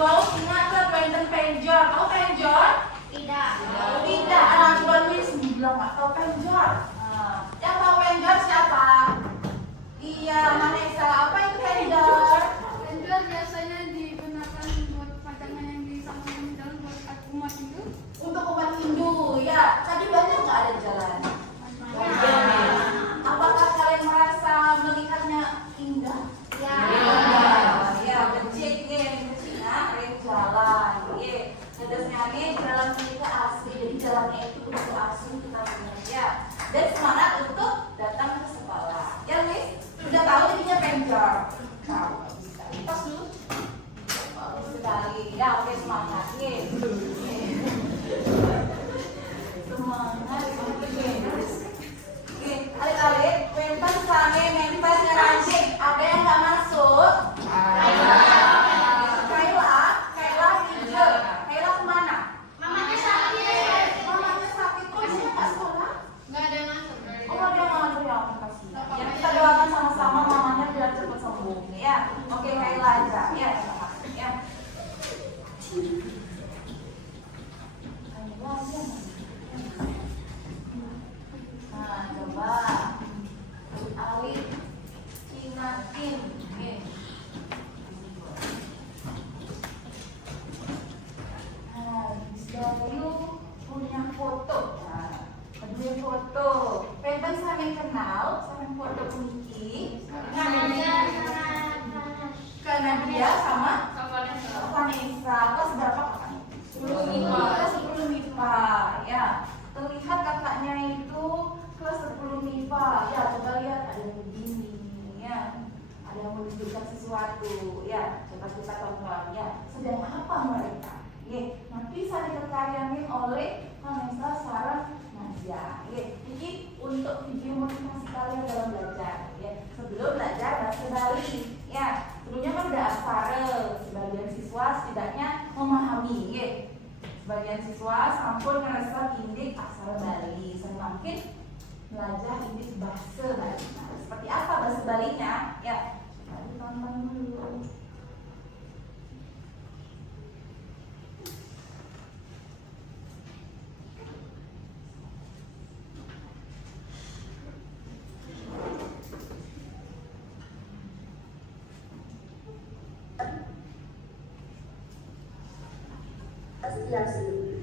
Bau ingat wenten penjor. Tahu penjor? Tidak. Tidak. Anak bulan Miss bilang nggak tahu penjor. Yang tahu penjor siapa? Iya, Manesa. Apa itu penjor? Penjor biasanya digunakan buat pajangan yang disambungkan di dalam buat umat Hindu. Untuk umat Hindu. Ya, tadi banyak nggak ada jalan? Apakah kalian merasa melihatnya indah? Ya. Ya, becik nih, beciknya jalan. Ye, terusnya nih jalan kita asli, jadi jalannya itu begitu asli kita punya ya. Dan semangat untuk datang ke sekolah. Ya, Miss, sudah tahu jadinya penjor. Tahu, bisa. Pas dulu. Bagus sekali. Ya, oke semangat. Ye. Semangat. Oke, alik-alik, pentas sange, mentas ngerancing. Ada yang nggak masuk? Kaila hijau. Kaila kemana? Mamanya sakit. Mamanya sakit. Kok dia nggak sekolah? Nggak ada yang masuk. Oh, dia nggak ya, makasih. Ya, kita doakan sama-sama mamanya biar cepat sembuh. Ya, oke Kaila aja. Ya, ya. Kaila aja. Nah, coba Alif Cinakin. Oke. Nah, Bayu punya foto. Nah, punya foto. Pengen sampai kenal sama foto Puniki. Karena dia sama Vanessa. Kelas berapa kakaknya? 10 MIPA. Kelas 10 MIPA. Ya. Terlihat kakaknya itu kelas 10 MIPA. Ya, coba lihat ada yang begini. Ya. Ada yang menunjukkan sesuatu. Ya, coba kita tonton. Ya, sedang apa mereka? Ya, nanti saya dikaryain oleh Vanessa, Sarah, Nazia. Ya, ini untuk video motivasi kalian dalam belajar. Ya, sebelum belajar bahasa Bali. Ya, sebelumnya kan udah aksara. Sebagian siswa setidaknya memahami. Ya. Sebagian siswa sampun ngerasa indik aksara Bali. Semakin belajar indik bahasa Bali. Nah, seperti apa bahasa Balinya? Ya, mari tonton dulu. Astiasi,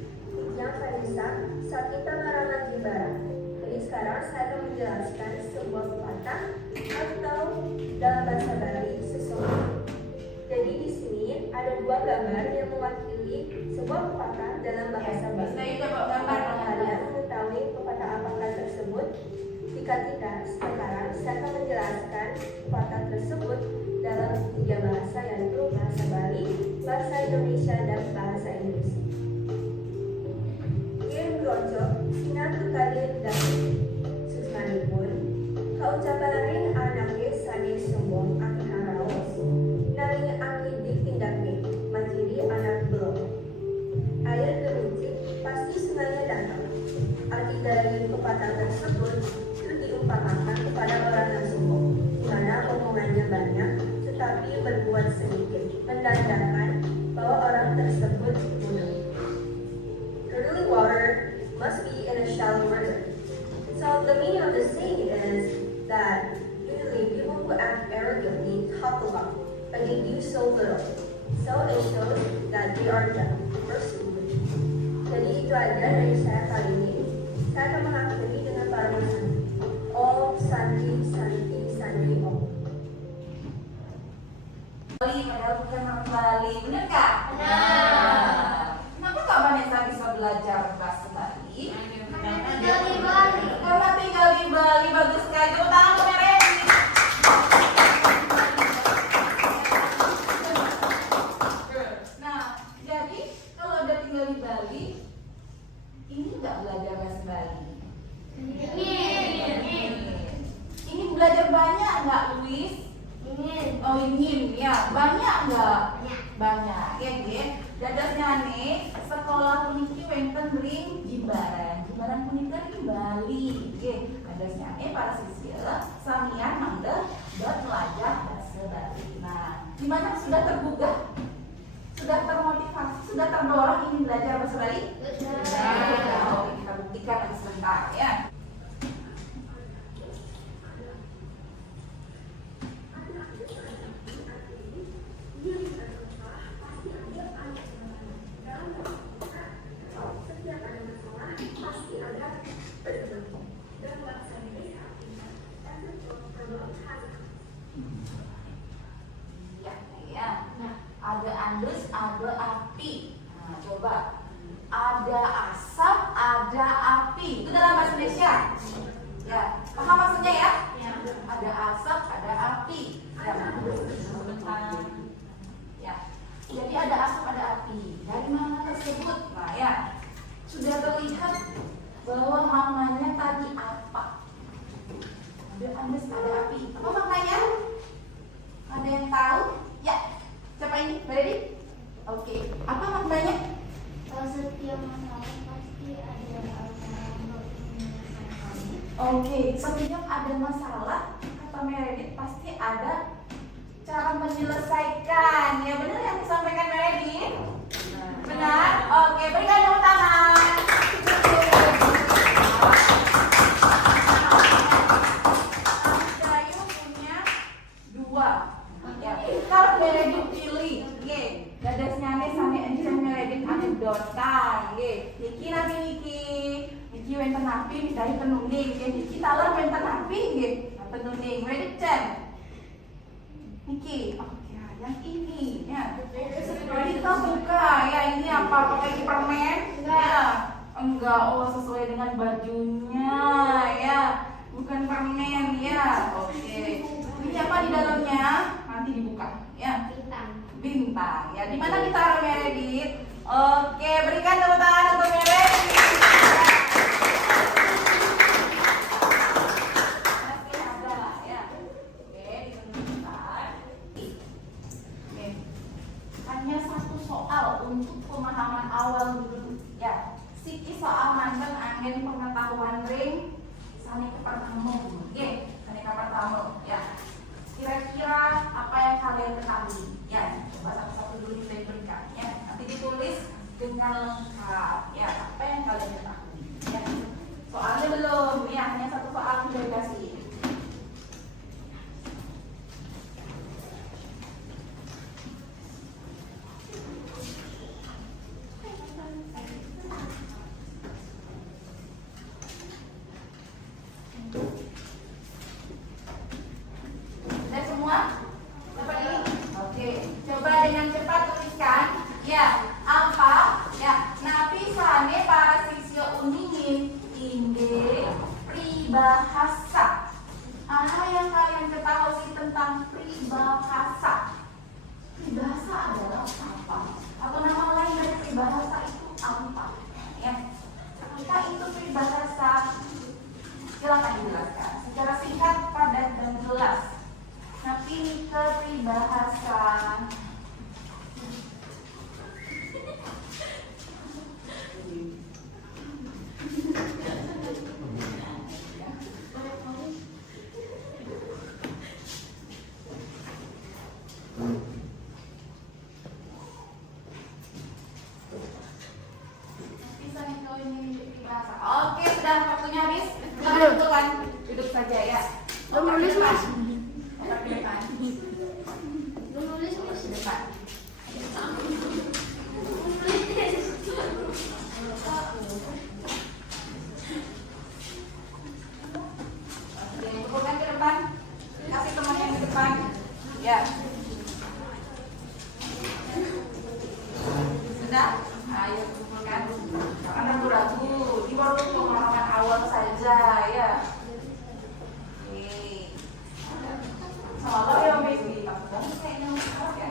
yang Vanessa, Sakita Marangan Jibara. Jadi sekarang saya akan menjelaskan sebuah pepatah atau dalam bahasa Bali sesungguhnya. Jadi di sini ada dua gambar yang mewakili sebuah pepatah dalam bahasa Bali. Apakah kalian mengetahui pepatah apakah tersebut? Jika tidak, sekarang saya akan menjelaskan pepatah tersebut dalam tiga bahasa, yaitu bahasa Bali, bahasa Indonesia, dan bahasa Inggris. Yen rojo sinatu kalin dan susmanipun kaucabarin anake sane sombong aki haraos nari aki ditindakne majiri anak belum. Air gerincing pasti sungainya datang. Arti dari pepatah tersebut itu diumpamakan kepada orang yang sombong, di mana omongannya banyak tetapi berbuat sedikit, menandakan bahwa orang tersebut bodoh. Curdling water must be in a shallow river. So the meaning of the saying is that usually people who act arrogantly talk a lot, but they do so little. So it shows that they are dumb or stupid. Jadi itu aja dari saya kali ini. Saya akan mengakhiri dengan paragraf Santi. Om Santi Santi Santi Om. Bali, padahal bukan orang Bali, bener nggak? Benar. Kenapa Kak Vanessa bisa belajar bahasa Bali? Tinggal di Bali. Karena tinggal di Bali. Bagus sekali. Tepuk tangan untuk Reni. Nah, jadi kalau udah tinggal di Bali, ini nggak belajar bahasa Bali? Ini belajar banyak nggak, Luis? Oh, ingin ya. Banyak nggak? Banyak. Ya, ya. Dadasnya nih, sekolah puniki wenten ring Jimbaran. Jimbaran punika di Bali. Oke, dadasnya nih para siswa samian mangga buat belajar bahasa Bali. Nah, gimana sudah tergugah? Sudah termotivasi, sudah terdorong ingin belajar bahasa Bali? Nah, oke, kita buktikan nanti sebentar ya. Ada andus, ada api. Nah, coba. Ada asap, ada api. Itu dalam bahasa Indonesia. Ya, paham maksudnya ya? Ada asap, ada api. Ya, ya. Jadi ada asap, ada api. Dari mana tersebut? Nah, ya. Sudah terlihat bahwa maknanya tadi apa? Ada andus, ada api. Apa maknanya? Ada yang tahu? Ya. Siapa ini? Ready? Oke. Apa maknanya? Setiap masalah pasti ada alternatif menyelesaikan. Oke. Setiap ada masalah, kata Meredith, pasti ada cara menyelesaikan. Ya benar yang disampaikan Meredith? Benar? Oke. Berikan tepuk tangan. Dayu punya 2. Ya, kalau Meredith pilih, dadasnya nih sampai encen Meredith anekdota, Niki nabi Niki wenten nabi dari penuning, Niki talar wenten nabi, penuning, Meredith Chen, Niki, oke, yang ini, ya, kita buka, ya ini apa? Pakai permen? Ya, enggak, oh sesuai dengan bajunya, ya, bukan permen, ya, oke. Ini apa di dalamnya? Nanti dibuka, ya. Bintang. Ya, di mana ditaruh Meredith? Oke, berikan tepuk tangan untuk Meredith. Masih ada, ya. Oke, ditunjukkan. Oke. Hanya satu soal untuk pemahaman awal dulu, ya. Siki soal manten angin pengetahuan ring sanika pertama. Oke, sanika pertama, ya. Kira-kira apa yang kalian ketahui? Ya, coba satu-satu dulu kita berikan. Ya, nanti ditulis dengan lengkap. Ya, apa yang kalian ketahui? Ya, soalnya belum. Ya, hanya satu soal sudah dikasih. Sudah semua? Dapat ini? Oke, coba dengan cepat tuliskan. Ya, apa? Ya, napi sane para siswa uningin inde pribahasa. Apa yang kalian ketahui tentang pribahasa? Pribahasa adalah apa? Atau nama lain dari pribahasa itu apa? Ya, apa itu pribahasa? Silakan dijelaskan secara singkat, padat, dan jelas. Tapi ke pribahasa. Bisa nih kalau ini pribahasa. Oke, sudah waktunya habis. Silakan dudukkan. Duduk saja ya. Menulis, Mas. Otak di depan. Menulis, Mas. Di depan. Oke, kumpulkan ke depan. Kasih teman yang di depan. Ya. Sudah? Ayo kumpulkan. Jangan ragu-ragu. Ini baru pengalaman awal saja ya. Oke. Salah ya baby. Tapi kayaknya salah ya.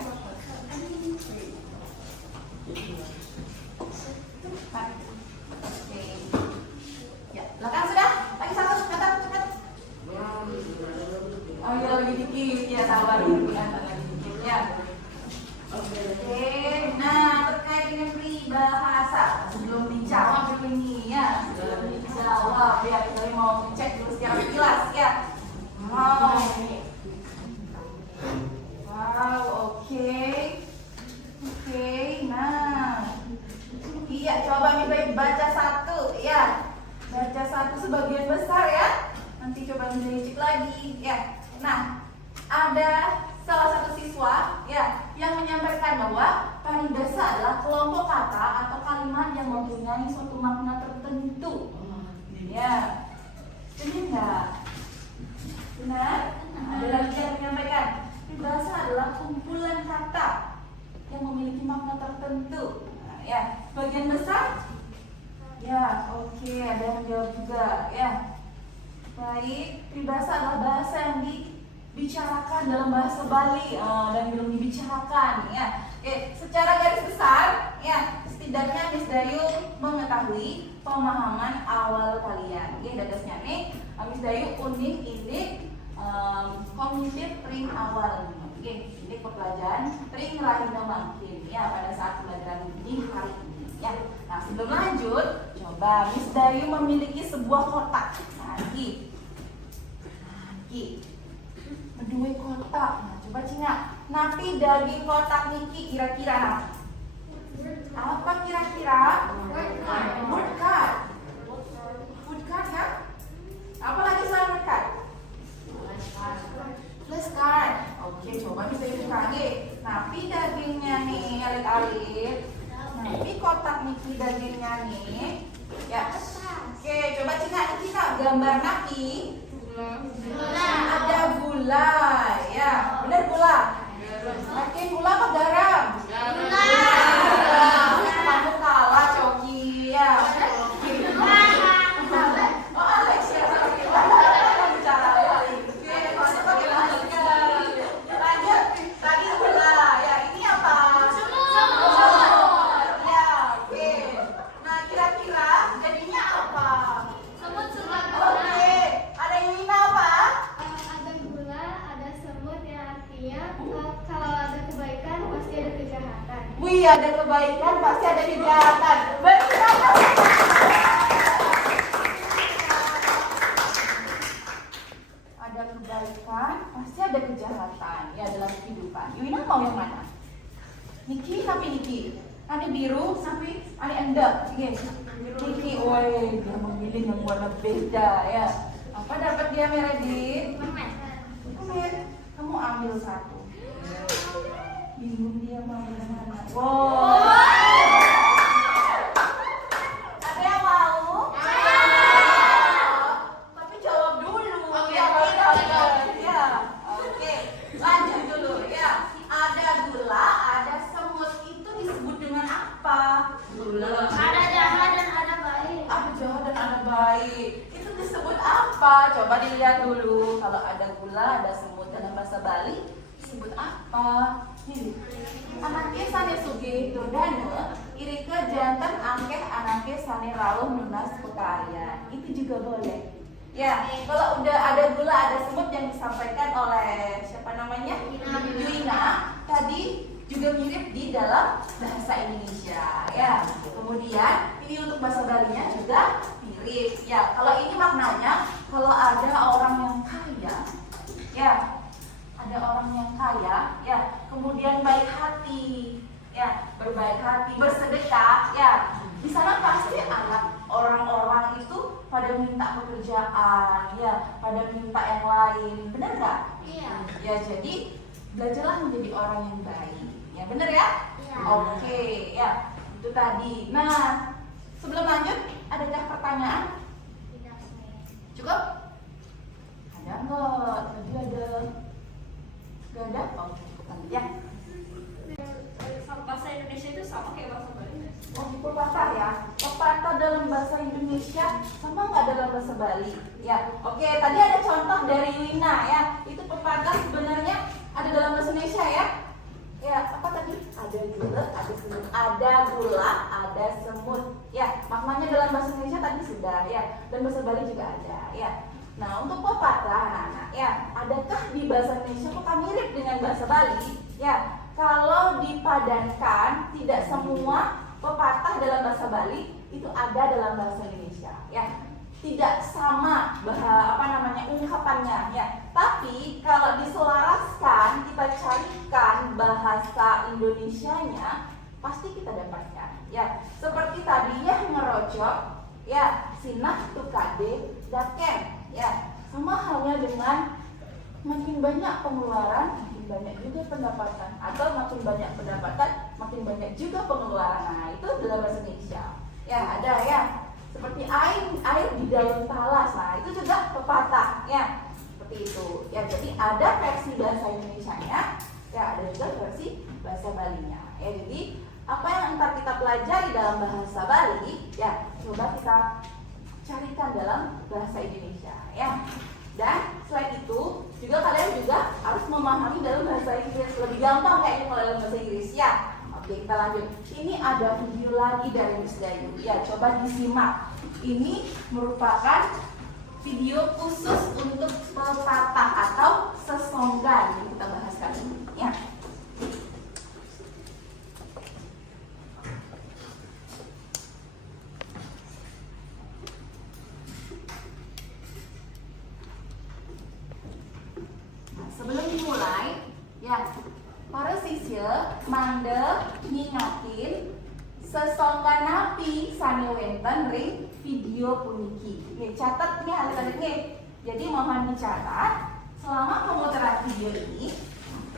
Oke. Ya, belakang sudah? Lagi satu, cepat, cepat. Oh iya, lagi dikit. Ya, sabar dulu ya, lagi dikit ya. Oke. Nah, terkait dengan peribahasa Ya, coba Miss baca satu, ya. Baca satu sebagian besar ya. Nanti coba Miss cek lagi, ya. Nah, ada salah satu siswa ya yang menyampaikan bahwa paribasa adalah kelompok kata atau kalimat yang mempunyai suatu makna tertentu. Ya, benar nggak? Benar? Ada lagi yang menyampaikan paribasa adalah kumpulan kata yang memiliki makna tertentu. Nah, ya, bagian besar. Ya, oke, ada yang menjawab juga. Ya, baik. Paribasa adalah bahasa yang dibicarakan dalam bahasa Bali dan belum dibicarakan. Ya, oke. Secara garis besar, ya, setidaknya Miss Dayu mengetahui pemahaman awal kalian. Oke, dadasnya nih, Miss Dayu unik kognitif ring awal. Oke, ini pelajaran ring rahina makin ya pada saat pelajaran di hari ini ya. Nah, sebelum lanjut, coba Miss Dayu memiliki sebuah kotak. Lagi berdua kotak. Nah, coba cingak. Nanti dari kotak Niki kira-kira apa kira-kira? Word card. Food card kan? Apa lagi selain word card? Flashcard. Oke, coba bisa buka lagi. Napi dagingnya nih, alit-alit. Napi kotak Niki dagingnya nih. Ya. Oke, coba cingak Niki gambar napi. Ada gula, ya. Benar gula. Pakai gula apa garam? Gula. Kamu kalah Coki ya. Oh, Alex ya. Bicara Alex. Oke, masuk pakai lanjut. Lanjut. Tadi gula, ya. Ini apa? Semut. Ya, oke. Nah, kira-kira jadinya apa? Oke. Ada Yuna apa? Ada gula, ada semut yang artinya kalau ada kebaikan pasti ada kejahatan. Wih, ada kebaikan pasti ada kejahatan. Benar. Ada kebaikan pasti ada kejahatan ya dalam kehidupan. Yuna mau yang mana? Niki, sapi Niki. Ane biru, sapi, ane endek. Niki, woi, dia memilih yang warna beda ya. Apa dapat dia Meredith? Permen. Kamu ambil satu. Bingung dia mau yang mana. Wow. Ada yang mau? Tapi jawab dulu. Ya, ya. Oke, lanjut dulu ya. Ada gula, ada semut. Itu disebut dengan apa? Gula. Ada jahat dan ada baik. Ada jahat dan ada baik. Itu disebut apa? Coba dilihat dulu. Kalau ada gula, ada semut dalam bahasa Bali disebut apa? Nih. Anaknya sane suge dodane, irike jantan angkeh anaknya sane rawuh nunas pekarian. Itu juga boleh. Ya, kalau udah ada gula, ada semut yang disampaikan oleh siapa namanya? Yuina. Tadi juga mirip di dalam bahasa Indonesia. Ya, kemudian ini untuk bahasa Balinya juga mirip. Ya, kalau ini maknanya kalau ada orang yang kaya, ya. Ada orang yang kaya, ya, kemudian baik hati, ya, berbaik hati, bersedekah, ya. Di sana pasti anak orang-orang itu pada minta pekerjaan, ya, pada minta yang lain, benar nggak? Iya. Ya, jadi belajarlah menjadi orang yang baik, ya, benar ya? Iya. Oke, ya, itu tadi. Nah, sebelum lanjut, adakah pertanyaan? Tidak. Cukup? Ada nggak? Tadi ada. Gak ada? Oh, ya. Bahasa Indonesia itu sama kayak bahasa Bali. Oh, pepatah ya. Pepatah dalam bahasa Indonesia sama nggak dalam bahasa Bali? Ya. Oke, tadi ada contoh dari Wina ya. Itu pepatah sebenarnya ada dalam bahasa Indonesia ya. Ya, apa tadi? Ada gula, ada semut. Ada gula, ada semut. Ya, maknanya dalam bahasa Indonesia tadi sudah ya. Dan bahasa Bali juga ada ya. Nah, untuk pepatah, anak-anak, ya, adakah di bahasa Indonesia apakah mirip dengan bahasa Bali? Ya, kalau dipadankan, tidak semua pepatah dalam bahasa Bali itu ada dalam bahasa Indonesia. Ya, tidak sama ungkapannya. Ya, tapi kalau diselaraskan, kita carikan bahasa Indonesianya, pasti kita dapatkan. Ya, seperti tadi. cocok, ya sinah tukade daken, ya sama halnya dengan makin banyak pengeluaran, makin banyak juga pendapatan, atau makin banyak pendapatan, makin banyak juga pengeluaran. Nah itu dalam bahasa Indonesia. Ya ada ya, seperti air di dalam talas. Nah itu juga pepatah, ya seperti itu. Ya jadi ada versi bahasa Indonesianya, ya ada juga versi bahasa Balinya. Ya jadi apa yang entar kita pelajari dalam bahasa Bali, ya coba kita carikan dalam bahasa Indonesia, ya. Dan selain itu juga kalian juga harus memahami dalam bahasa Inggris, lebih gampang kayaknya kalau dalam bahasa Inggris, ya. Oke, kita lanjut. Ini ada video lagi dari Miss Dayu, ya coba disimak. Ini merupakan video khusus untuk pepatah atau sesonggan yang kita bahas kali ini, ya. Sebelum dimulai, ya, para siswa mande ngingatin sesonggan napi sane wenten ring video puniki. Nih catat nih adik-adik nih. Jadi mohon dicatat selama pemutaran video ini,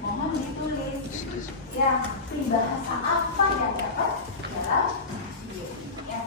mohon ditulis ya bahasa apa yang dapat dalam video ini, ya.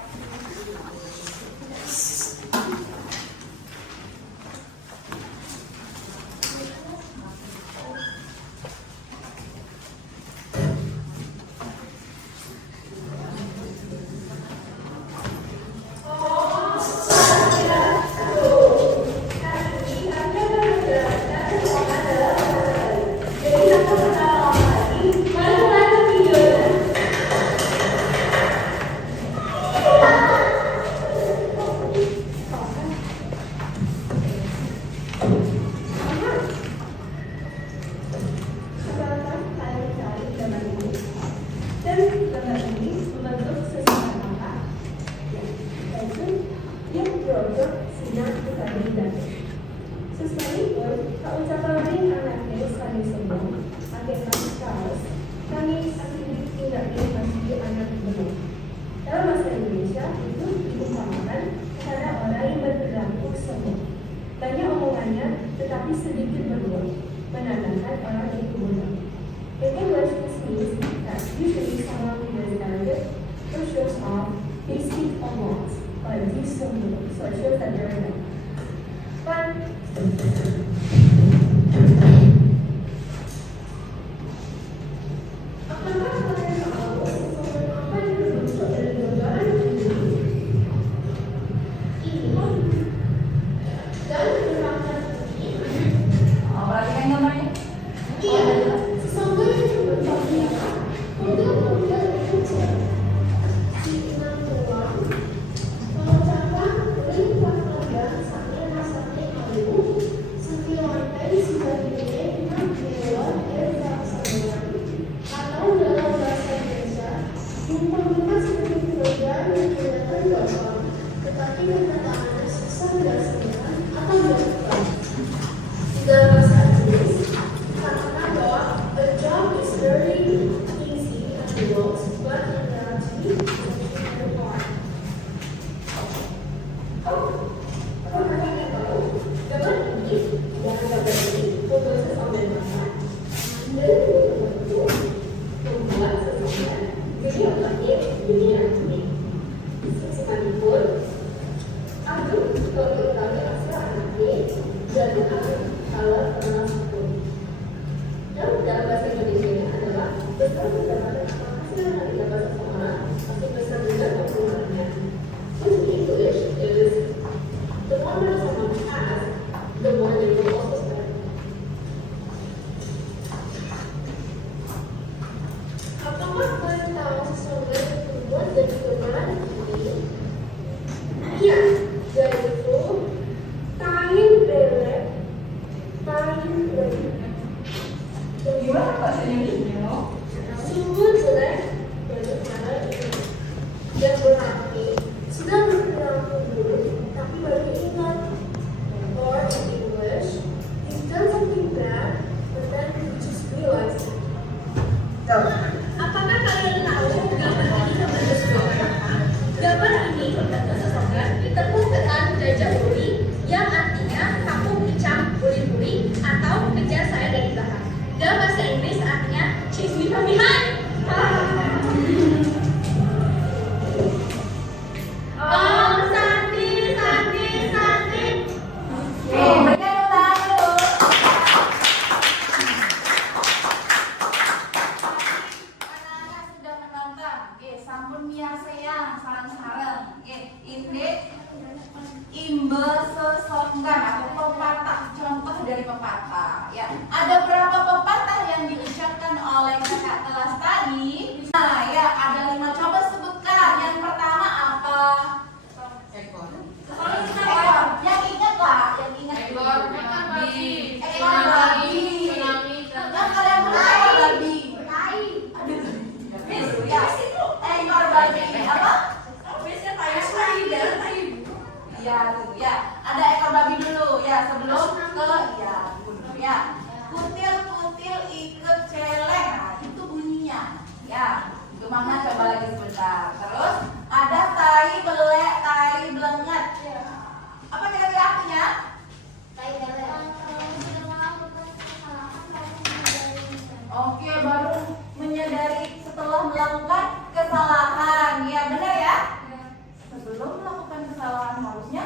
Apakah kalian tahu gambar ini gambar seperti apa? Gambar ini sampun miasaya sareng-sareng. Ini imbe sesonggan atau pepatah, contoh dari pepatah. Ya, ada berapa pepatah yang diucapkan oleh kakak kelas tadi? Nah, ya ada 5. Coba sebutkan. Yang pertama apa? Ekor. Ekor. Yang ingat lah, yang ingat. Ekor babi. Ekor babi. Yang kalian tahu ekor babi. Aduh, ya. Ekor babi apa? Ya, tuh ya. Ada ekor babi dulu ya sebelum ke ya bunuh ya. Kutil-kutil ikut celeng. Nah, itu bunyinya. Ya, itu makna coba lagi sebentar. Terus ada tai belek, tai belenget. Apa kira-kira artinya? Oke, baru menyadari setelah melakukan kesalahan. Ya, benar ya? Sebelum melakukan kesalahan harusnya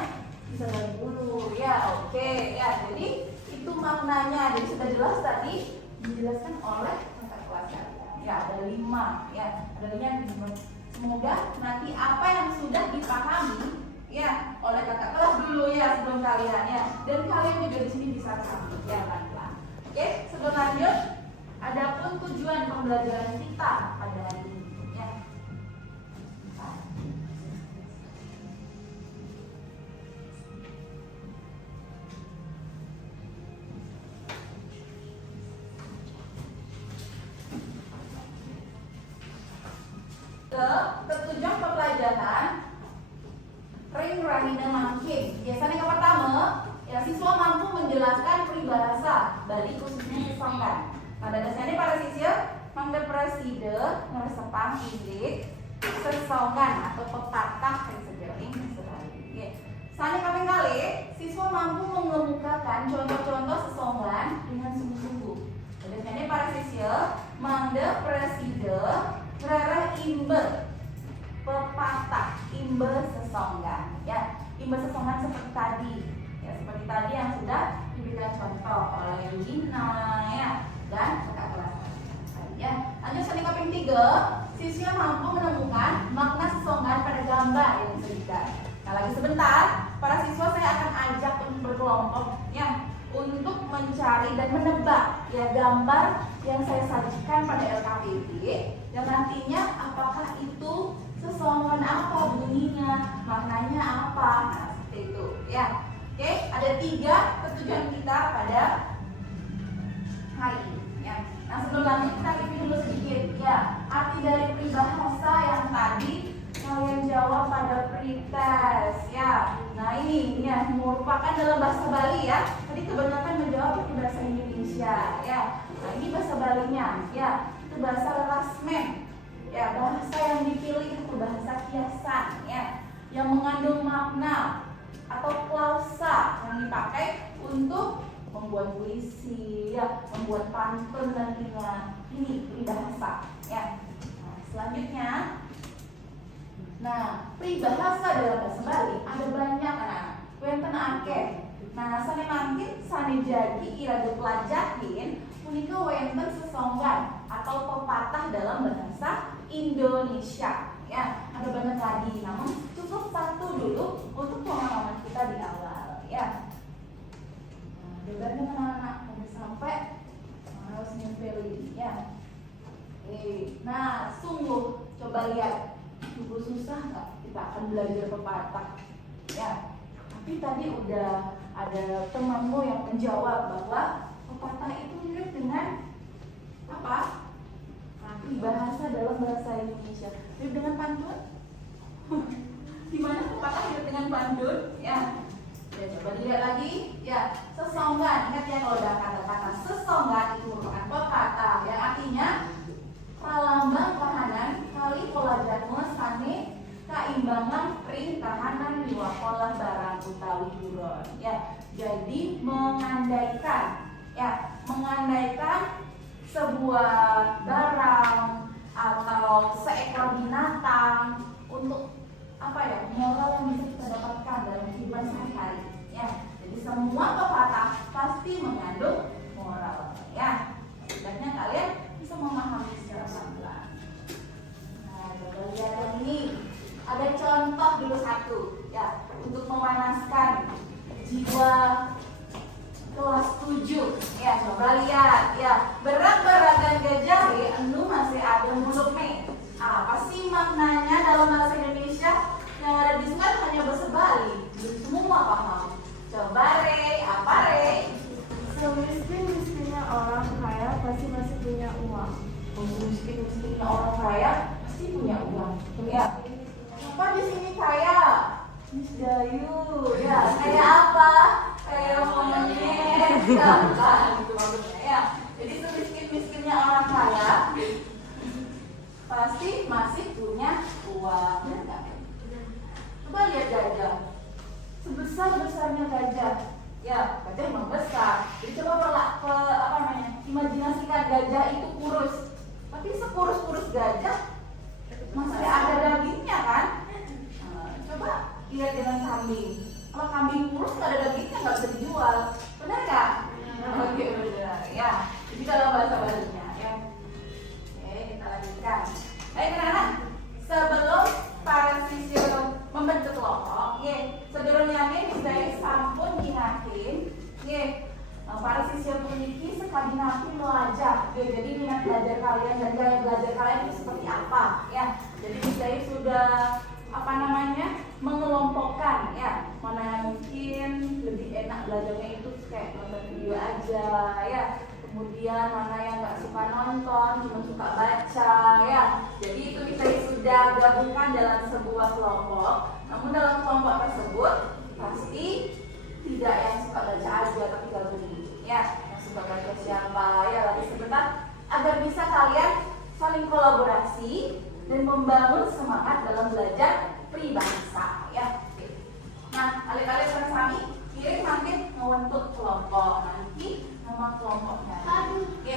bisa dari dulu ya. Oke ya, jadi itu maknanya. Jadi sudah jelas tadi dijelaskan oleh kakak kelas kalian ya. Ada 5 ya, ada 5. Semoga nanti apa yang sudah dipahami ya oleh kakak kelas dulu ya sebelum kalian ya, dan kalian juga di sini bisa sambut ya pelan-pelan. Oke, sebelum lanjut, adapun tujuan pembelajaran kita pada hari ini ya. Ketujuan pembelajaran ring rahina mangking. Biasanya yang pertama, ya siswa mampu menjelaskan peribahasa Bali khususnya sesonggan. Pada dasarnya para siswa mangga preside ngeresepang indik sesonggan atau pepatah yang sejauh sebalik. Sani kali siswa mampu mengemukakan contoh-contoh sesonggan dengan sungguh-sungguh. Pada dasarnya para siswa mangga preside rara imbe pepatah imbe sesonggan ya. Imbe sesonggan seperti tadi ya, seperti tadi yang sudah diberikan contoh oleh Lina ya dan kakak kelas ya. Lanjut seni koping 3, siswa mampu menemukan makna sesonggan pada gambar yang disebutkan. Nah, lagi sebentar para siswa saya akan ajak untuk berkelompok ya untuk mencari dan menebak ya gambar yang saya sajikan pada LKPD dan nantinya apakah itu sesonggan apa bunyinya, maknanya apa. Nah, seperti itu ya. Oke, ada 3 ketujuan kita pada hari ini ya. Nah, sebelum lanjut kita review dulu sedikit ya. Arti dari peribahasa yang tadi kalian jawab pada pretest ya. Nah, ini ya merupakan dalam bahasa Bali ya. Tadi kebanyakan menjawab pakai bahasa Indonesia ya. Nah, ini bahasa Balinya ya. Itu bahasa rasmen. Ya, bahasa yang dipilih itu bahasa kiasan ya, yang mengandung makna atau klausa yang dipakai untuk membuat puisi ya, membuat pantun nantinya. Ini peribahasa ya. Nah, selanjutnya, nah peribahasa dalam bahasa Bali ada banyak anak. Wenten akeh. Nah, sane mangkin sane jadi irade pelajarin punika wenten sesonggan atau pepatah dalam bahasa Indonesia ya. Ada banyak lagi, namun cukup 1 dulu untuk pengalaman kita di awal ya. Nah, dengarnya anak-anak sampai harus nyempelin ya. Nah, sungguh coba lihat, sungguh susah nggak kita akan belajar pepatah ya. Tapi tadi udah ada temanmu yang menjawab bahwa pepatah itu mirip dengan apa? Bahasa dalam bahasa Indonesia. Mirip dengan pantun? Gimana pepatah mirip dengan pantun? Ya. Ya, coba dilihat lagi. Ya, sesonggan. Ingat ya kalau udah kata-kata sesonggan itu merupakan pepatah yang artinya pralambang kahanan kali pola jadma sane kaimbangan ring kahanan liwakolah barang utawi buron. Ya, jadi mengandaikan ya, mengandaikan sebuah barang atau seekor binatang untuk apa ya, moral yang bisa kita dapatkan dalam kehidupan sehari-hari ya. Jadi semua pepatah pasti mengandung moral ya. Setidaknya kalian bisa memahami secara pelan-pelan. Nah, coba lihat satu ya untuk memanaskan jiwa kelas 7 ya. Coba lihat ya, berat-beratan gajah anu masih ada muluk nih. Apa sih maknanya dalam bahasa Indonesia? Yang ada di sini kan hanya bahasa Bali, belum semua paham. Coba Re, apa Re? Semiskin-miskinnya orang kaya pasti masih punya uang. Miskin-miskinnya orang kaya pasti punya uang. Ya. Apa di sini kaya? Miss Dayu, ya kaya apa? Kaya monyet, gampang gitu maksudnya ya. Jadi semiskin-miskinnya orang kaya pasti masih punya uang, benar nggak? Coba lihat gajah, sebesar-besarnya gajah, ya gajah memang besar. Jadi coba imajinasikan gajah itu kurus, tapi sekurus-kurus gajah masih ada dagingnya kan? Coba lihat dengan kambing. Kalau kambing kurus nggak ada dagingnya nggak bisa dijual, benar nggak? Oke benar ya. Jadi dalam bahasa Balinya ya. Oke kita lanjutkan. Baik anak-anak, sebelum para siswa membentuk kelompok, sebelumnya bisa sampun dinakin, para siswa puniki sekadinakin belajar. Jadi minat belajar kalian dan gaya belajar kalian itu seperti apa ya. Jadi saya sudah mengelompokkan ya, mana yang mungkin lebih enak belajarnya itu kayak nonton video aja ya, kemudian mana yang nggak suka nonton cuma suka baca ya. Jadi itu kita sudah gabungkan dalam sebuah kelompok. Namun dalam kelompok tersebut pasti tidak yang suka baca aja, tapi gabung ya, yang suka baca siapa ya, lagi sebentar agar bisa kalian saling kolaborasi dan membangun semangat dalam belajar pribahasa ya. Nah, alih-alih bersami kirim nanti membentuk kelompok, nanti nama kelompoknya. Oke.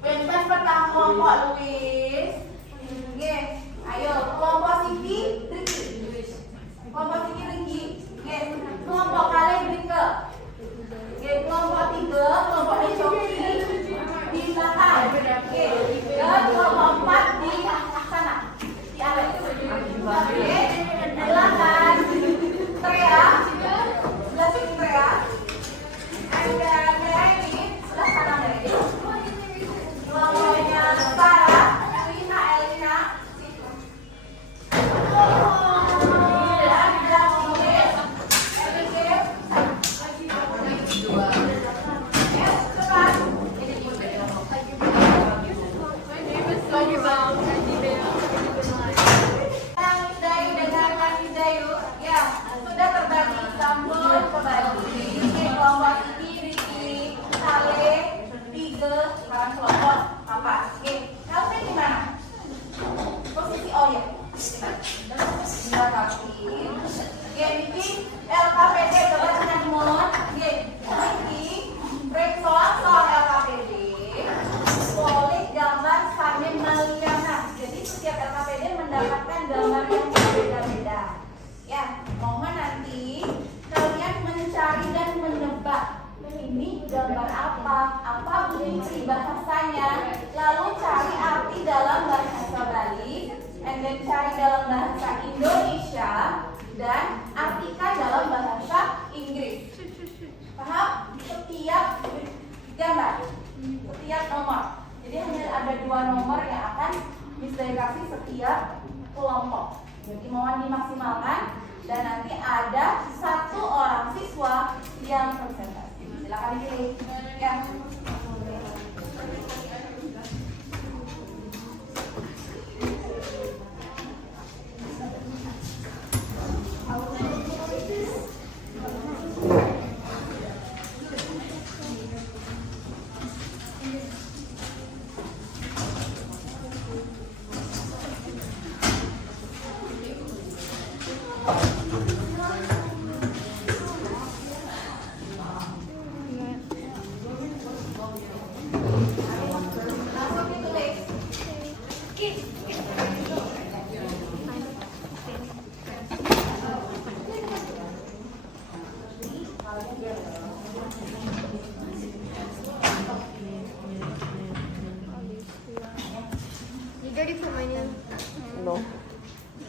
Pentas pertama kelompok Luis. Oke. Ayo kelompok Siti, Riki. Kelompok Siti, Riki. Oke. Kelompok kalian Rike. Oke. Kelompok 3, kelompok Ecoki di belakang. Oke. Dan kelompok 4 di sana. Di arah itu. Oke. Silakan. Teriak. Sebelah sini teriak. Ada ini sebelah kanan dari kelompoknya Sarah, Elina. Sekarang kelompok apa? Oke, kamu di mana? Posisi sebelah kaki. Oke, bikin LKPD coba dengan mohon. Oke, bikin break soal LKPD. Boleh gambar sambil melihat. Jadi setiap LKPD mendapatkan gambar yang berbeda-beda. Ya, mohon nanti kalian mencari dan menebak. Ini gambar apa bunyi peribahasanya, lalu cari arti dalam bahasa Bali, and then cari dalam bahasa Indonesia, dan artikan dalam bahasa Inggris. Paham? Setiap gambar, setiap nomor. Jadi hanya ada 2 nomor yang akan disediakan setiap kelompok. Jadi mohon dimaksimalkan, dan nanti ada 1 orang siswa yang presentasi. Silakan dipilih ya. Jadi pemainnya No.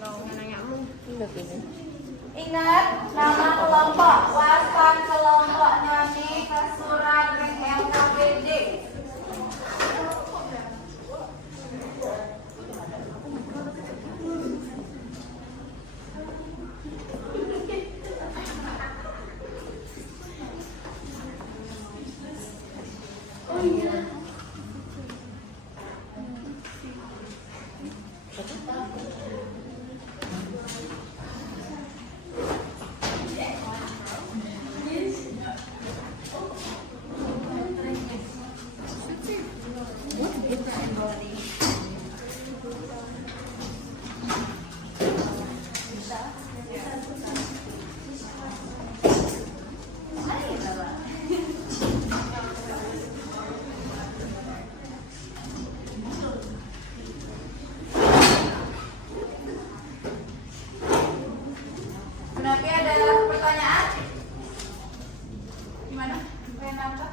nanya mungkin Ingat nama kelompok, wawasan kelompoknya nih ke surat ring LKPD. Kenapa ada pertanyaan? Gimana? Pengen apa?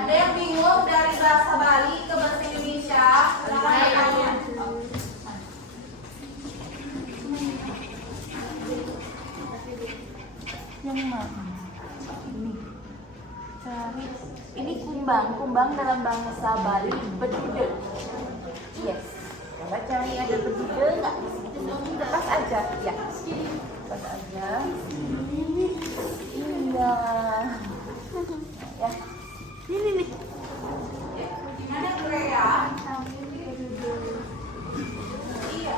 Ada yang bingung dari bahasa Bali ke bahasa Indonesia? Silakan bertanya. Yang mana? Ini. Cari. Ini kumbang. Kumbang dalam bahasa Bali bedude. Yes. Coba cari ada bedude nggak? Lepas aja. Ya. Lepas aja. Iya. Ya. Ini nih. Ada Korea. Iya.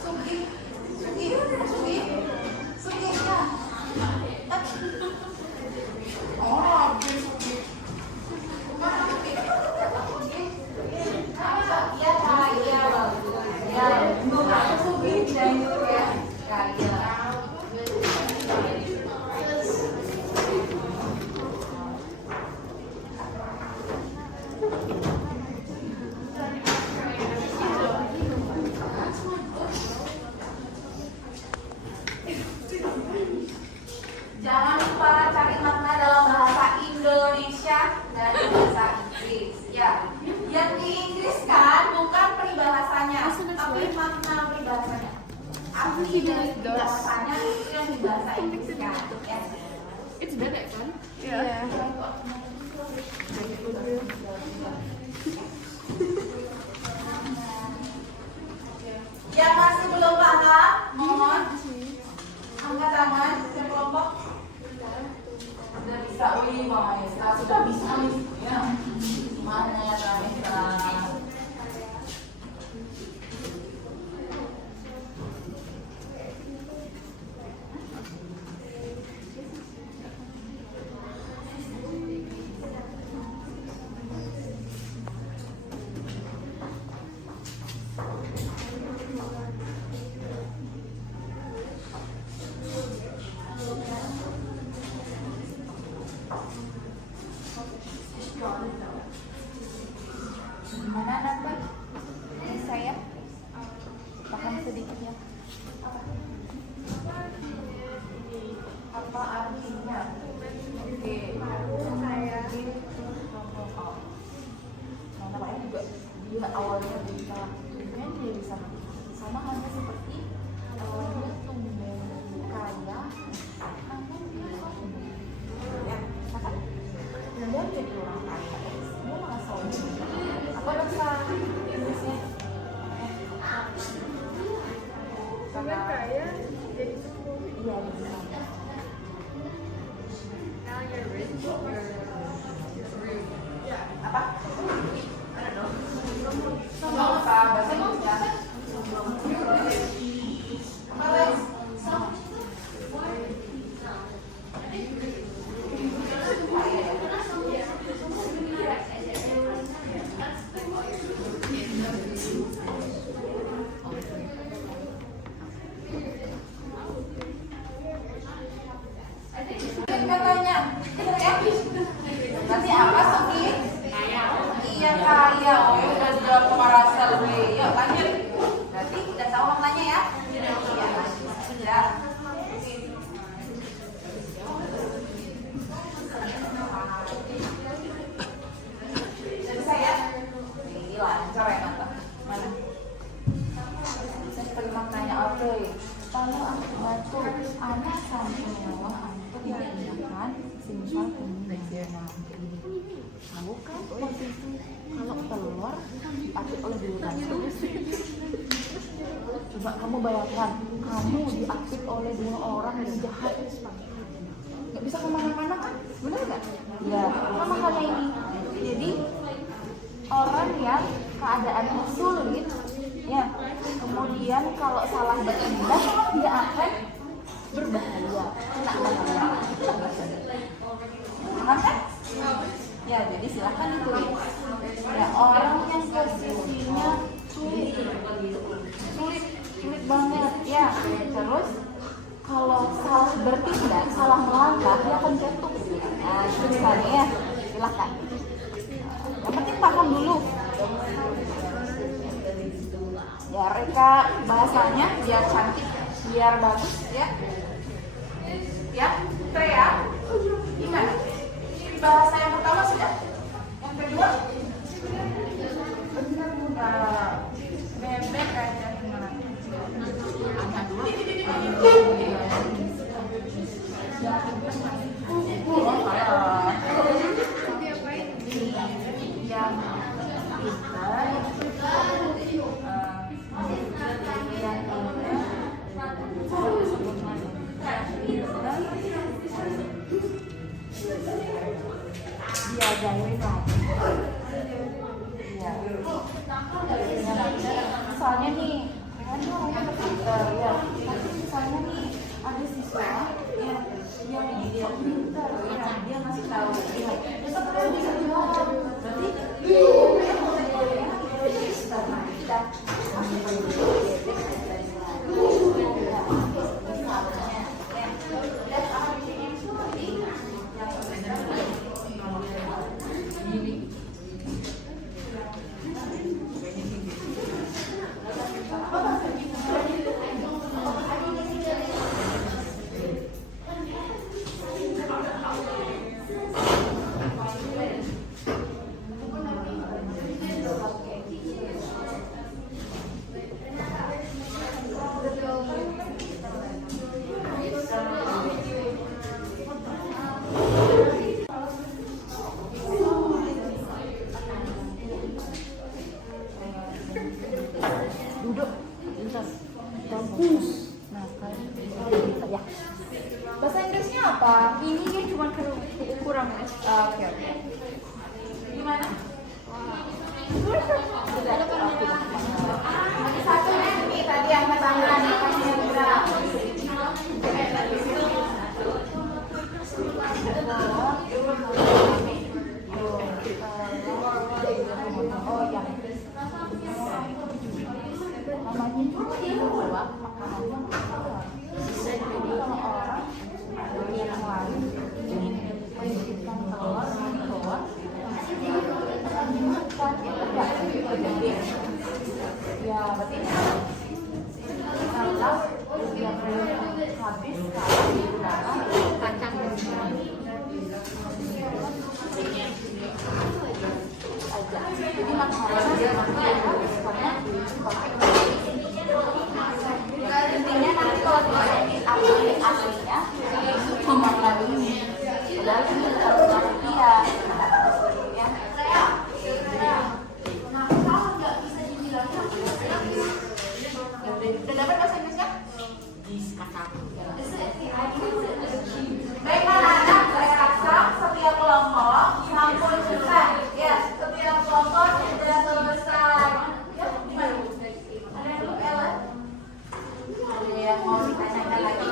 Sugi. Ya. Oh, Sugi. Mana Sugi? Ya, kaya. Ya, Sugi dan Korea. Kaya. Jangan lupa cari makna dalam bahasa Indonesia dan bahasa Inggris. Ya, yang diinggriskan bukan peribahasanya, tapi makna peribahasanya. Arti dari peribahasanya itu yang dibahasa Inggriskan. Ya. It's bebek kan? Iya. Yang masih belum paham, mohon angkat tangan ke kelompok. Sudah bisa, wih, Mama Esa sudah bisa nih. Ya. Mana ya Ramesa? Gimana anak baik? Bisa ya? Paham sedikit ya? Apa artinya? Oke. Mana Pak juga dia awalnya bisa tumben dia bisa sama halnya seperti awalnya tumben kaya namun dia ya kakak dia jadi orang kaya dia malah sombong apa bahasa Inggrisnya Sama kaya jadi sombong. iya benar. Now you're rich. Apa? Sombong apa bahasa Inggrisnya? Apa Lex? simpel feminisme. Nah, kayak gini. Tahu kan posisi kalau telur diapit oleh belut itu? Coba kamu bayangkan, kamu diapit oleh 2 orang yang jahat, nggak bisa kemana-mana kan? Benar nggak? Ya, sama halnya ini. Jadi orang yang keadaannya sulit, ya, kemudian kalau salah bertindak dia akan berbahaya, kena bahaya. Paham kan? Ya, jadi silahkan ditulis. Ya, orang yang posisinya sulit banget, ya. Terus kalau salah bertindak, salah melangkah, dia akan jatuh. Nah, itu misalnya ya, silahkan. Yang penting paham dulu. Ya, Reka bahasanya biar cantik, biar bagus, ya. Ya, Trea, gimana? Bahasa yang pertama sudah? Yang kedua? Benar udah bebek aja gimana? Diajarin lagi. Iya. Misalnya nih, kan orangnya pintar ya. Tapi misalnya nih ada siswa yang dia pintar ya, dia ngasih tahu ya. Besok kalian bisa jawab. Berarti duduk, pintar, bagus. Nah, ya. Bahasa Inggrisnya apa? Ini dia cuma kurang. Oke. Gimana? Sudah. Lagi satu nih tadi angkat tangan, kakinya gerak. Oh ya. Namanya juga dua makanannya masalah. Jadi kalau orang yang lain ingin menyebutkan telur di bawah, bukan ya berarti kalau yang habis kalau di udara kacang aja. Jadi makanannya intinya nanti kalau di aslinya memakan ini padahal ini harus dia ya. Udah dapat bahasa Inggrisnya? Baik anak-anak, saya rasa setiap kelompok sampul selesai ya, setiap kelompok sudah selesai ya. Gimana? Ada yang belum, Ellen? Ada yang mau ditanyakan lagi?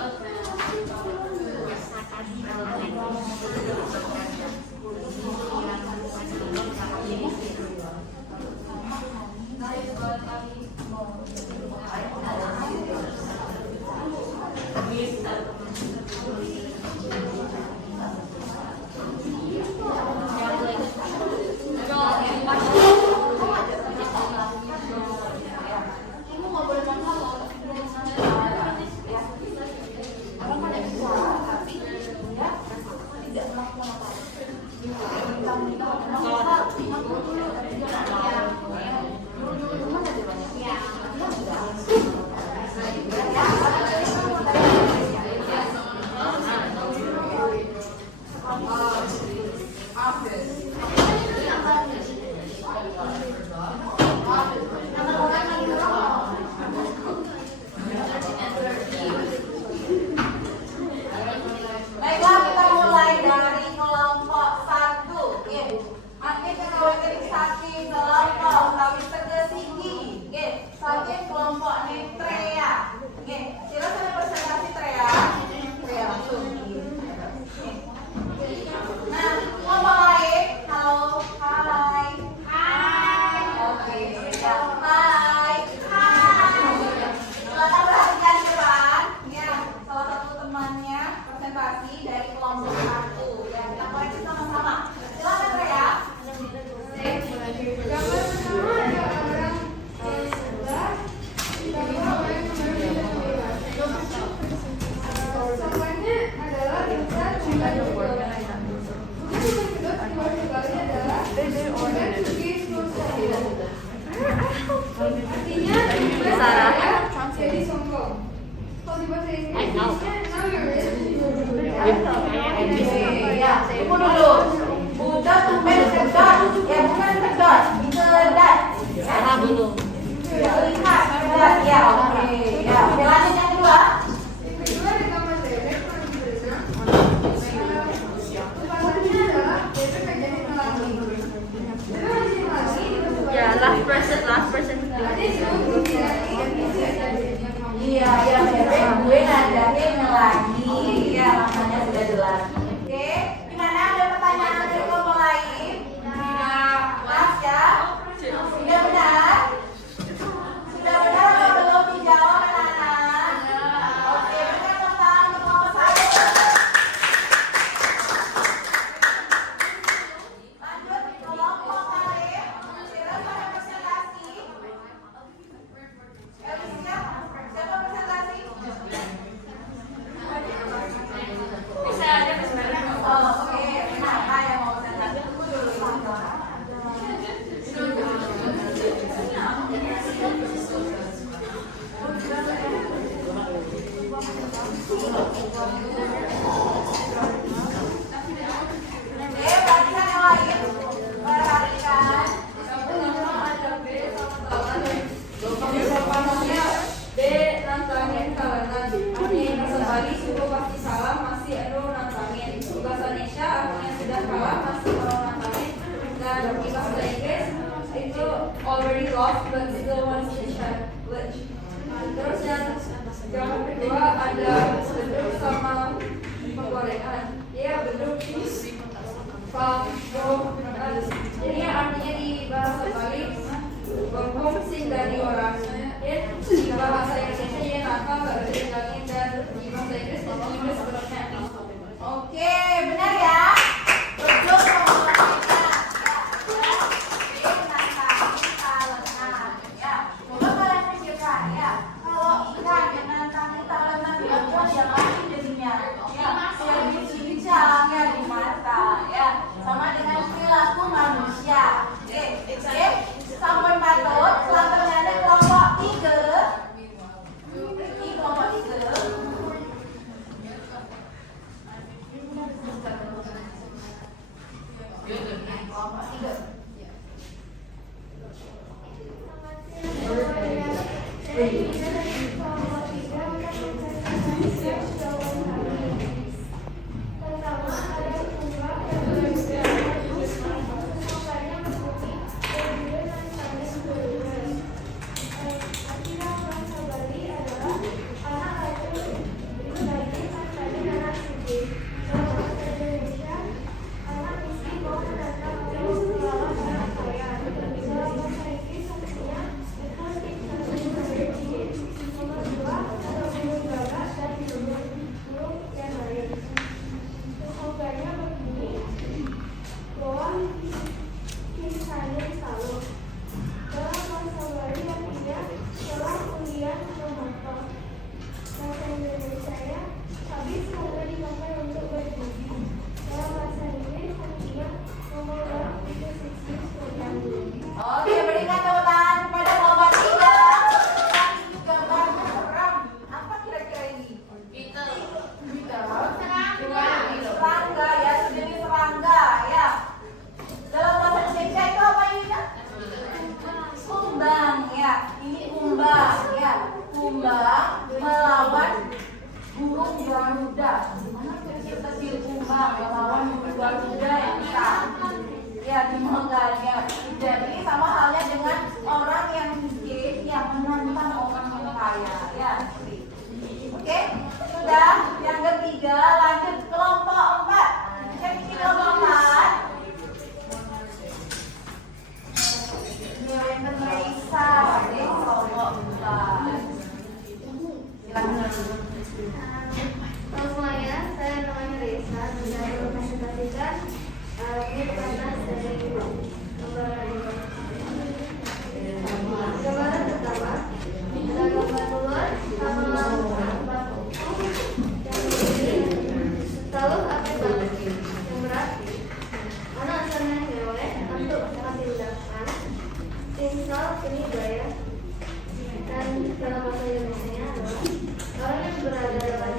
Ya, tunggu dulu. Budak tumben sedot. Ya, bukan sedot. Sedat. Sama belum. Ya, lihat sedat. Ya, oke. Ya, oke, lanjut yang kedua. Ya, last person. Iya, yang bebek gue nandain lagi. Ya, makanya sudah jelas. Oke, gimana? Ada pertanyaan dari kelompok lain? Mas ya? Sudah benar? Sudah benar atau belum dijawab anak-anak? Oke, berikan tepuk tangan untuk kelompok satu. Lanjut, kelompok lain. Silakan pada presentasi. Elisa, siapa presentasi? Oh, oke. Kenapa yang mau presentasi? Tunggu dulu. Perhatikan yang lain. Perhatikan. B nantangin kalengan artinya kembali suku pasti salah masih anu nantangin bahasa Indonesia artinya sudah kalah masih mau nantangin dan di bahasa Inggris itu already lost but still wants to challenge. Terus yang kedua ada beduk sama penggorengan. Ya beduk jadi artinya di bahasa Bali bengkong sing dari orang di bahasa Indonesia ya nakal gak bisa dibilangin dan di bahasa Inggris sebenarnya Oke, benar ya? Beduk penggorengan. Ya, nantangin kalengan. Ya, coba kalian pikirkan ya. Kalau ikan yang nantangin kalengan di beduk ya pasti jadinya. Ya, yang dicincang ya di mata. Ya, sama dengan perilaku manusia. Oke, sampun patut. Selanjutnya kelompok 3. Ini kelompok 3. Kelompok 3. Pertama ada bunga yang berwarna sukanya berbunyi kedua dan saling berubah. Artinya bahasa Bali adalah anak racun itu lagi tadi anak suci. Dalam bahasa Indonesia anak miskin mau mendatang terus melawan anak kaya. Dalam bahasa Inggris artinya itu dikasih. Nomor 2 ada burung gagak dan burung yang lain. Slogannya begini, bahwa kisahnya selalu dalam bahasa Bali artinya setelah undian memotok. Bahasa Indonesia ya, habis semoga dipakai untuk berbudi. Dalam bahasa Inggris artinya nomor 1 itu 60 program. Oke, berikan tepuk tangan kepada kelompok 3. Dan juga bergerak. Apa kira-kira ini? Serangga ya, sejenis serangga ya. Dalam bahasa Indonesia itu apa ini? Kumbang ya. Ini kumbang ya. Kumbang melawan burung garuda. Mana kecil-kecil kumbang melawan burung garuda yang besar. Ya, dimakannya. Jadi sama halnya dengan orang yang miskin yang menantang orang yang kaya ya. Oke, sudah. Yang ketiga, lanjut kelompok 4. Cek ini kelompok 4. Yang terperiksa di kelompok 4. Silakan. Halo semuanya, saya namanya Reza dan saya mempresentasikan ini panas dari gambar gambaran pertama ada gambar ular sama batu yang berdiri lalu api batu yang berarti anak sana ngewe untuk kasih ledakan tinsel ini gaya dan dalam bahasa Indonesia adalah orang yang berada dalam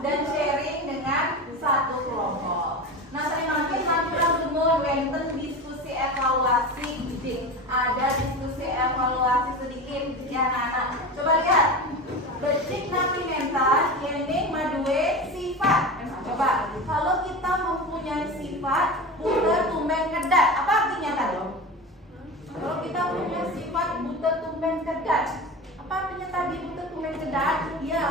dan sharing dengan satu kelompok. Nah, saya makin natural gemul wenten diskusi evaluasi. Ada diskusi evaluasi sedikit ya anak-anak. Coba lihat. Becik napimentan kene madue sifat. Coba, kalau kita mempunyai sifat buta tumben kedat, apa artinya tadi? Kalau kita punya sifat buta tumben kedat, apa artinya tadi buta tumben kedat? Ya,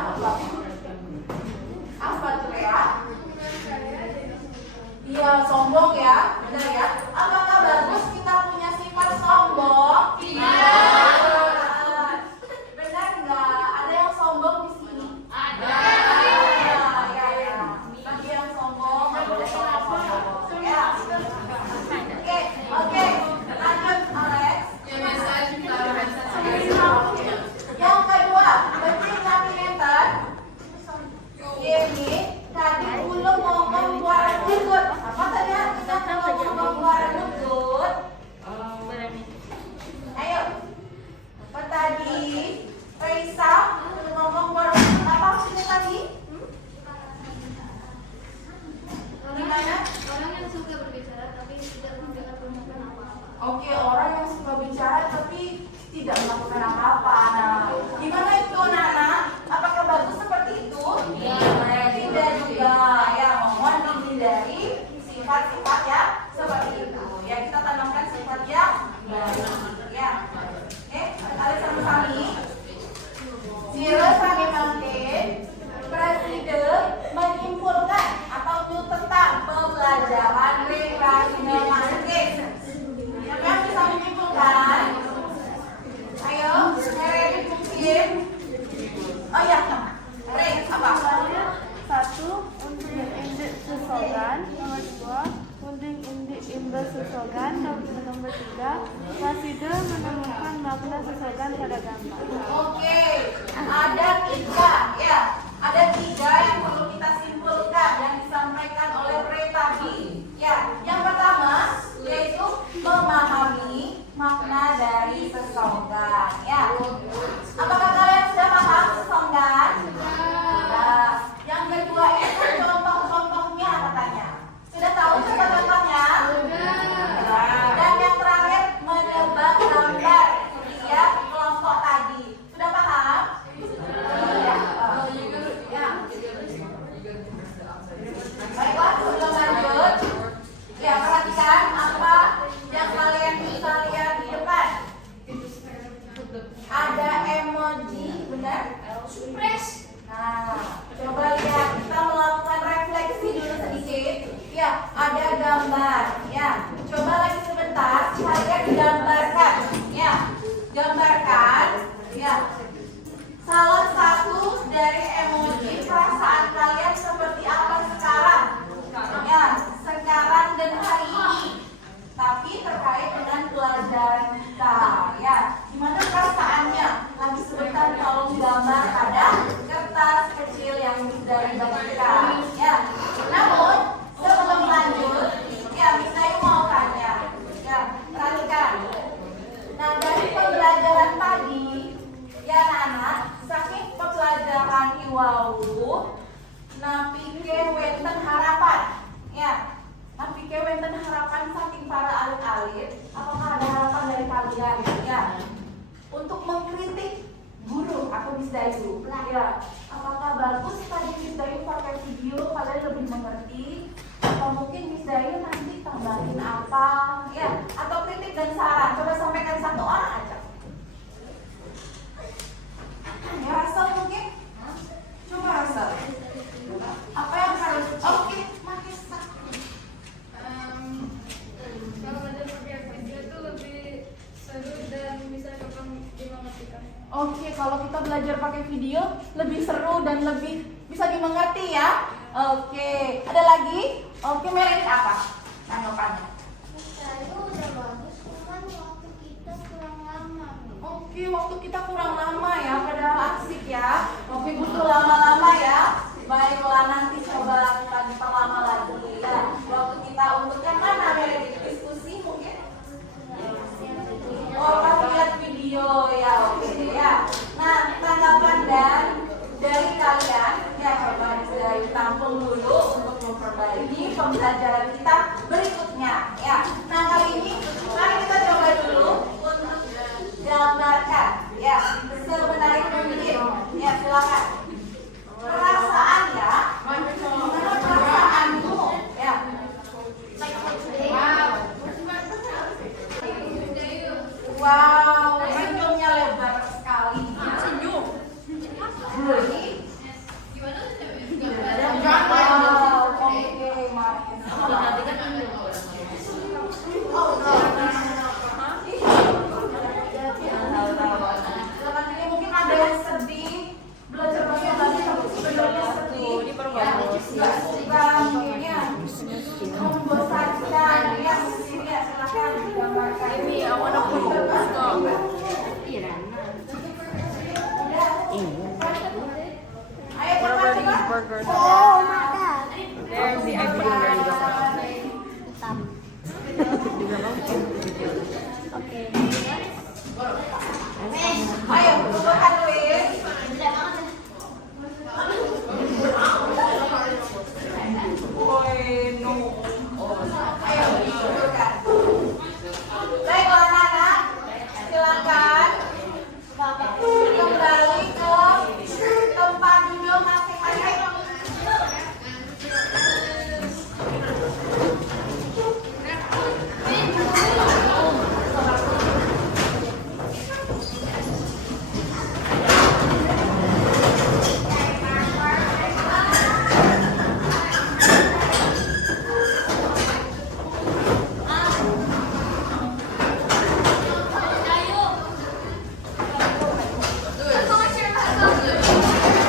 apa tuh ya? Iya, sombong ya, benar ya. Apakah bagus kita punya sifat sombong? Tidak. Benar nggak? Ada yang sombong di sini? Ada. Ya. Bagi yang sombong, boleh sombong. Ya. Oke. Lanjut, Alex. Yang kedua, becik napimentan. Ini tadi belum ngomong suara lembut. Apa tadi kita kalau ngomong suara lembut? Ayo. Apa tadi? Raisa ngomong suara lembut. Apa maksudnya tadi? Gimana? Orang yang suka berbicara tapi tidak melakukan apa-apa. Oke, orang yang suka bicara tapi tidak melakukan apa-apa. Nah, gimana itu anak-anak? Apakah bagus seperti itu? Tidak juga. Ya, mohon dihindari sifat-sifat yang seperti itu. Ya, kita tanamkan sifat yang baik. Ya. Oke, mari sama-sama. Zero sampai mantin. Presiden menyimpulkan atau tentang pembelajaran relational marketing. Siapa yang bisa menyimpulkan? Ayo, Mary mungkin. Oh ya, Mary apa? Satu, unding indik sesogan. Nomor dua, unding indik imbas sesogan. Nomor tiga, Wasida menemukan makna sesogan pada gambar. Oke, ada tiga ya. Ada tiga yang perlu kita simpulkan yang disampaikan oleh Ray tadi. Ya, yang pertama yaitu memahami makna dari sesonggan. Ya, apakah kalian sudah paham sesonggan? Nah, yang kedua itu contoh-contohnya katanya. Sudah tahu contoh-contohnya? Nah, dan yang terakhir menebak gambar ya kelompok tadi. Sudah paham? Iya. Baiklah, sebelum lanjut, ya perhatikan apa yang kalian bisa lihat di depan. Ada emoji, benar? Nah, coba lihat, kita melakukan refleksi dulu sedikit. Ya, ada gambar. Ya, coba lagi sebentar, kalian gambarkan. Ya, gambarkan. Ya. Salah satu dari emoji perasaan kalian seperti apa sekarang? Ya, sekarang dan hari ini. Tapi terkait dengan pelajaran kita. Ya, gimana perasaannya? Lagi sebentar tolong gambar pada kertas kecil yang dari bagikan. Ya, namun sebelum lanjut, ya bisa mau tanya. Ya, perhatikan. Nah, dari pembelajaran tadi. Ya anak-anak, saking pelajaran iwau napike wenten harapan. Ya, napike wenten harapan saking para alit-alit. Apakah ada harapan dari kalian? Ya, untuk mengkritik guru atau Miss Dayu. Ya, apakah bagus tadi Miss Dayu pakai video kalian lebih mengerti? Atau mungkin Miss Dayu nanti tambahin apa? Ya, atau kritik dan saran. Coba sampaikan satu orang aja. Ya, Rasel mungkin? Coba Rasel. Apa yang harus? Oke, Makisa. Kalau belajar pakai video itu lebih seru dan bisa gampang dimengertikan. Oke, kalau kita belajar pakai video lebih seru dan lebih bisa dimengerti ya. Oke, ada lagi? Oke, Mary apa tanggapannya? Itu udah bagus, cuman waktu kita kurang lama. Oke, waktu kita kurang lama ya, padahal asik ya. Oke, butuh lama-lama ya. Baiklah, nanti coba kita diperlama lagi ya. Waktu kita untuk yang mana, Mary? Diskusi mungkin? Oh, pas lihat video ya, oke ya. Nah, tanggapan dan dari kalian ya, coba dari Ya, silakan. Perasaan ya. Gimana perasaanmu? Ya. Wow, senyumnya lebar sekali. Senyum. Wow, oke, maaf. Silakan ini mungkin ada yang sedih, belajar bahasa tadi sebenarnya sedih. Nggak suka mungkinnya membosankan ya. Ya, silakan gambarkan. Ini awalnya Ayo coba. Oh, mata. There's the IBU learning Ayo, cobakan Luis. Bueno. Ayo, cobakan. Baiklah anak-anak, silakan kembali ke tempat duduk masing-masing.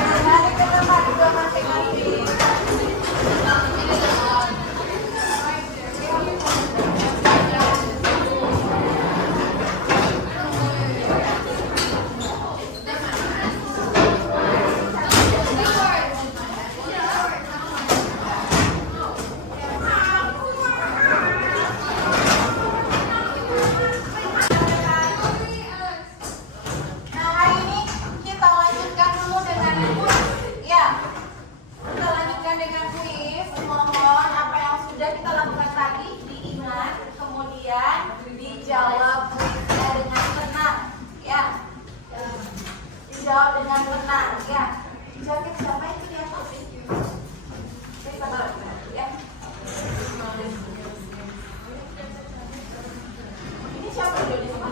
Kembali ke tempat duduk masing-masing. Nah, hari ini kita lanjutkan dulu dengan kuis. Ya, kita lanjutkan dengan kuis. Mohon apa yang sudah kita lakukan tadi diingat, kemudian dijawab kuisnya dengan tenang. Ya, dijawab dengan tenang. Ya, jaket siapa itu dia? Sabar, ya. Ini siapa di sana?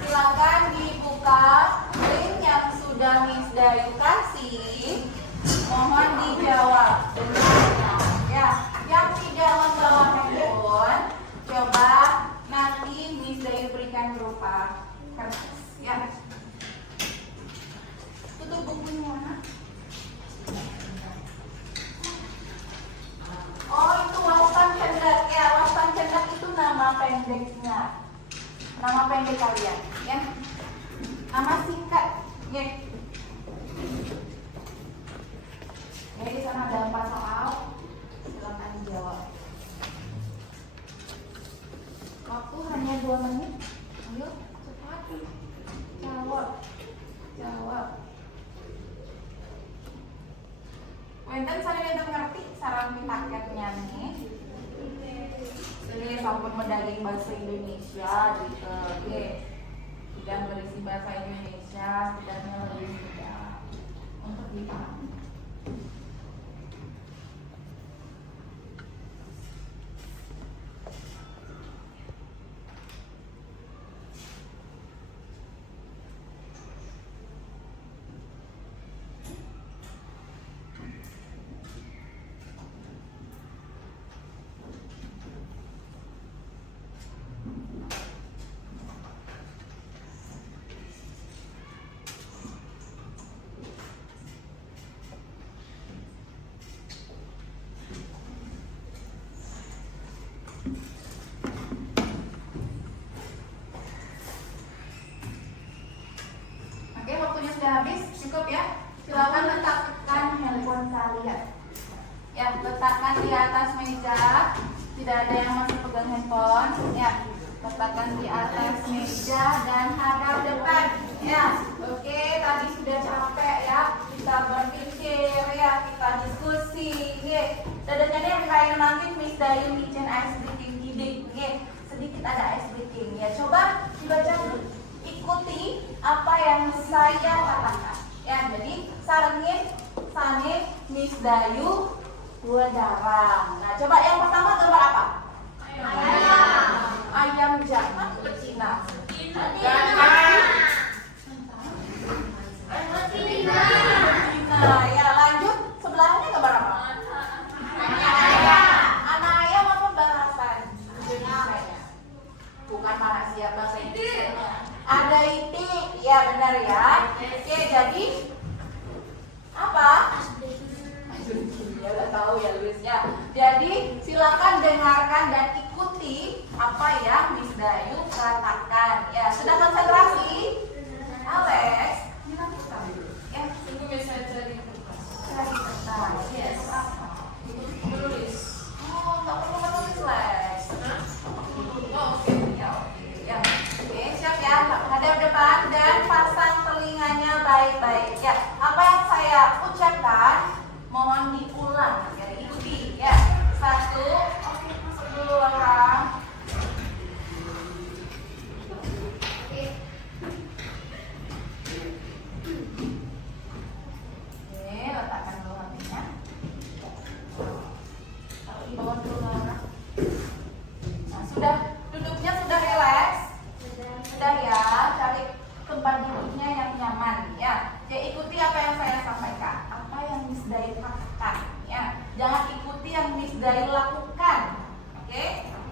Silakan dibuka link yang sudah Miss Dayu kasih. Mohon dijawab benar. Ya, yang tidak membawa handphone, coba nanti Miss Dayu berikan berupa kertas. Ya. Tutup bukunya mana? Oh, itu Waspan Cendak ya. Waspan Cendak itu nama pendeknya. Nama pendek kalian, ya. Nama singkat, ya. Jadi di sana ada 4 soal. Silakan dijawab. Waktu hanya 2 menit. Ayo, cepat. Jawab. Jawab. Wenten saya udah ngerti sarang paketnya nih. Ini sampun mendaging bahasa Indonesia gitu. Oke. Dan berisi bahasa Indonesia setidaknya lebih mudah untuk dipahami. Oke, waktunya sudah habis, cukup ya. Silakan letakkan handphone kalian. Ya, letakkan di atas meja. Tidak ada yang masih pegang handphone. Ya, letakkan di atas meja dan hadap depan. Ya, oke. Tadi sudah capek ya. Kita berpikir ya, kita diskusi. Ya, dadanya yang kayak nanti Miss Dayu bikin ice breaking gidik. Ya, sedikit ada ice breaking. Ya, coba dibaca dulu. Ikuti apa yang saya katakan. Ya, jadi Sarengin, Sanif, Misdayu, dua darang. Nah, coba yang pertama gambar apa? Ayam jangan betina. Betina. Ya, lanjut. Sebelahnya gambar apa? Anak ayam apa bahasan Indonesia? Bukan rahasia bahasa Indonesia. Ada itik, ya benar ya. Oke, jadi apa? Ya udah tahu ya Luisnya. Jadi silakan dengarkan dan ikuti apa yang Miss Dayu katakan. Ya, sudah konsentrasi? Alex, dilanjutkan dulu. Ya, Tunggu bisa cari kertas. cari kertas. Yes. Apa? Menulis. Oh, nggak perlu menulis, Lex. Oh, oke. Ya, oke. Ya, oke, siap ya. Hadap depan dan pasang telinganya baik-baik. Ya, apa yang saya ucapkan mohon diulang. Ya, ikuti. Ya, 1. Oke, masuk dulu orang. Oke, letakkan dulu hatinya. Taruh di bawah dulu orang. Nah, sudah duduknya sudah relax. Sudah ya, cari tempat duduknya yang nyaman ya. Ya, ikuti apa yang saya sampaikan. Apa yang Miss Dayu katakan ya. Jangan ikuti yang Miss Dayu lakukan. Oke?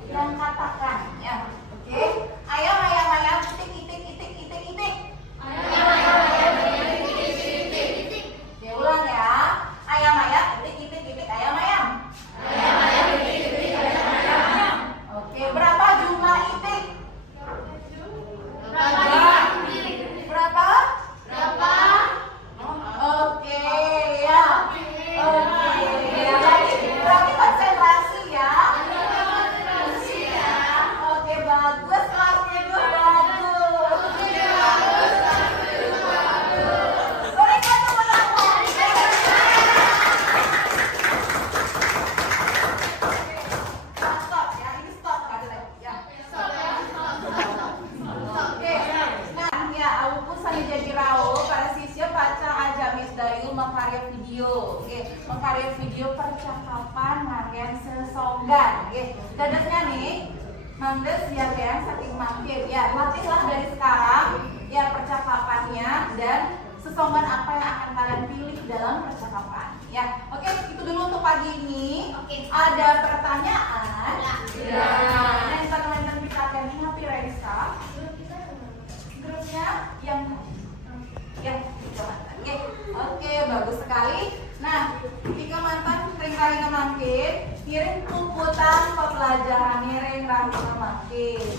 Yang katakan ya. Oke? Ayam ayam ayam itik itik itik itik itik. Ya, ulang ya. Ayam ayam itik itik itik ayam ayam. Oke, berapa jumlah itik? Berapa? Oke, ya. Oke, ya. Berarti konsentrasi ya. Oke, bagus. Kelasnya juga bagus. Berikan tepuk tangan. Stop ya, ini stop nggak ada lagi ya. Oke, nah ya, aku sani jadi rao para siswa pacar aja Miss Dayu mengkarya video. Oke, mengkarya video percakapan ngarian sesonggan. Oke, dadasnya nih, mangdes ya kan saking makin ya, latihlah dari sekarang ya percakapannya dan sesonggan apa yang akan kalian pilih dalam percakapan. Ya, oke, itu dulu untuk pagi ini. Ada pertanyaan? Ya. Nah, teman-teman kita akan happy Raisa. Grupnya yang oke, bagus sekali. Nah, jika mantan ring rahina makin, kirim kumpulan pembelajaran ring rahina makin.